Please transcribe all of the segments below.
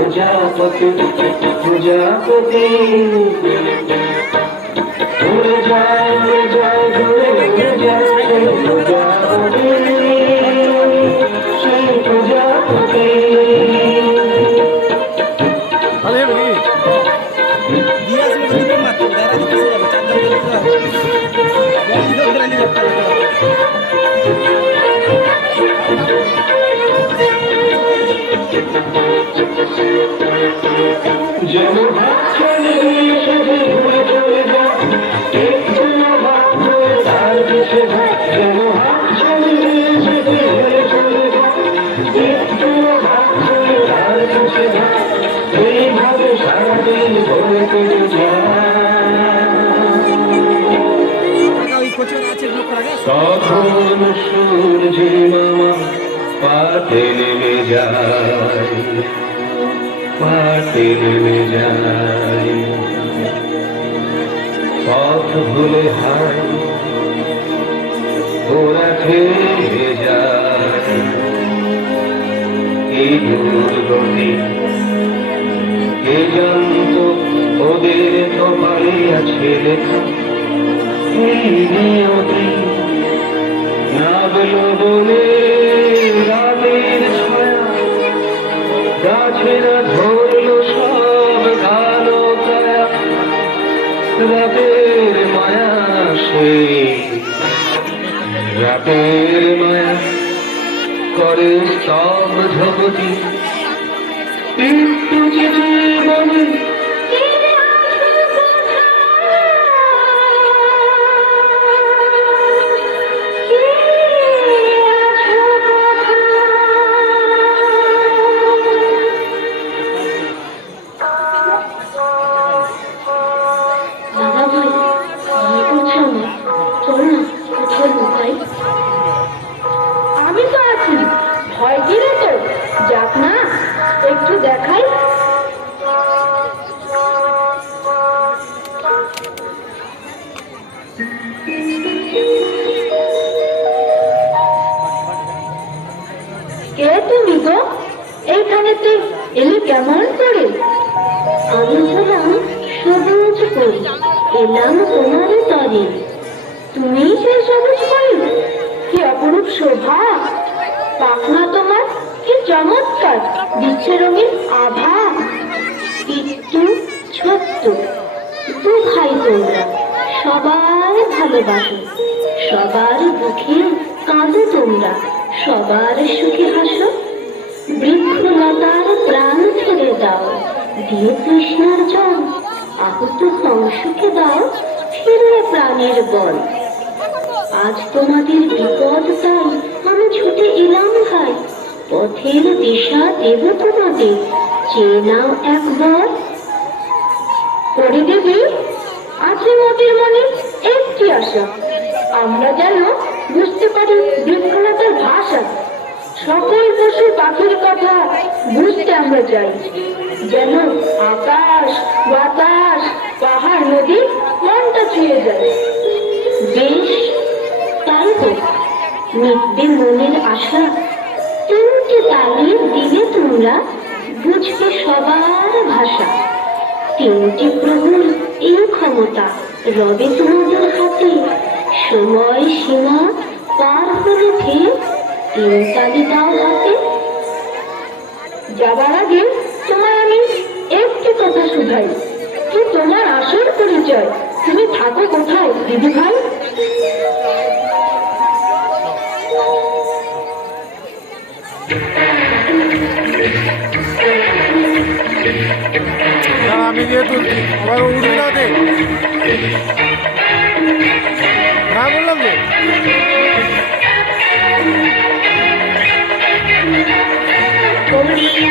প্রজাপতি প্রজাপতি উড়ে যায় উড়ে যায় উড়ে যায় প্রজাপতি সেই প্রজাপতি যেন হাত ছেড়ে দিয়ে শুধু ঘুরে চলে যায় একটু অবাক হয়ে তার পিছে যায় যেন হাত ছেড়ে দিয়ে শুধু ঘুরে চলে যায় একটু অবাক হয়ে তার পিছে যায় এইভাবে সারাদিন ঘুরে চলে তখন সূর্যি মামা পাতে নেমে যায় পাতে নেমে যায় পথ ভুলে হায় ওরা খেয়ে যায় এই দুর্গতি কে জানত ওদের কপালে আছে লেখা এই নিয়তি নাগলো বলে রাতের ছায়া গাছেরা ধরলো সব কালো কায়া রাতের মায়া সেই রাতের মায়া করে স্তব্ধপতি একটু চিঠি বলে আমি তো আছি, ভয় কি রে তোর? যাক না, একটু দেখাই। কে তুমি গো? এইখানেতে এলে কেমন করে? আমি হলাম সবুজ করি, এলাম তোমার তরে। তুমি সেই সবুজ করি? কি অপরূপ শোভা! পাখনা তোমার কি চমৎকার, দিচ্ছে রঙিন আভা। একটু ছোট্ট দু ভাই তোমরা, সবার ভালোবাসো, সবার বুকে কাঁদো তোমরা, সবার সুখে হাসো। বৃক্ষলতার প্রাণ ছেড়ে দাও, দিয়ে তৃষ্ণার জল, আহত হংসকে দাও ফিরে প্রাণের বল। আজ তোমাদের বিপদ তাই আমি ছুটে এলাম ভাই, পথের দিশা দেব তোমাদের, চেয়ে নাও একবার। করে দেবী, আছে মোদের মনে একটি আশা, আমরা যেন বুঝতে পারি বৃক্ষলতার ভাষা। সকল পশু পাখির কথা বুঝতে আমরা চাই, যেন আকাশ বাতাস পাহাড় নদী মনটা ছুঁয়ে যায়। বেশ, তাই হোক, মিটবে মনের আশা। তিনটে তালি দিলে তোমরা, বুঝবে সবার ভাষা। তিনটি প্রহর এই ক্ষমতা রবে তোমাদের হাতে, সময় সীমা পার হলে ফের তিন তালি দাও হাতে। যাবার আগে তোমায় আমি একটি কথা শুধাই, কি তোমার আসল পরিচয়? তুমি থাকো কোথায় দিদি ভাই? আমি যেহেতু আমার উড়ি না দে না বললাম যে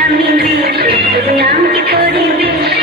আমি নাম কি পরিবেশ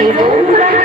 এবং তার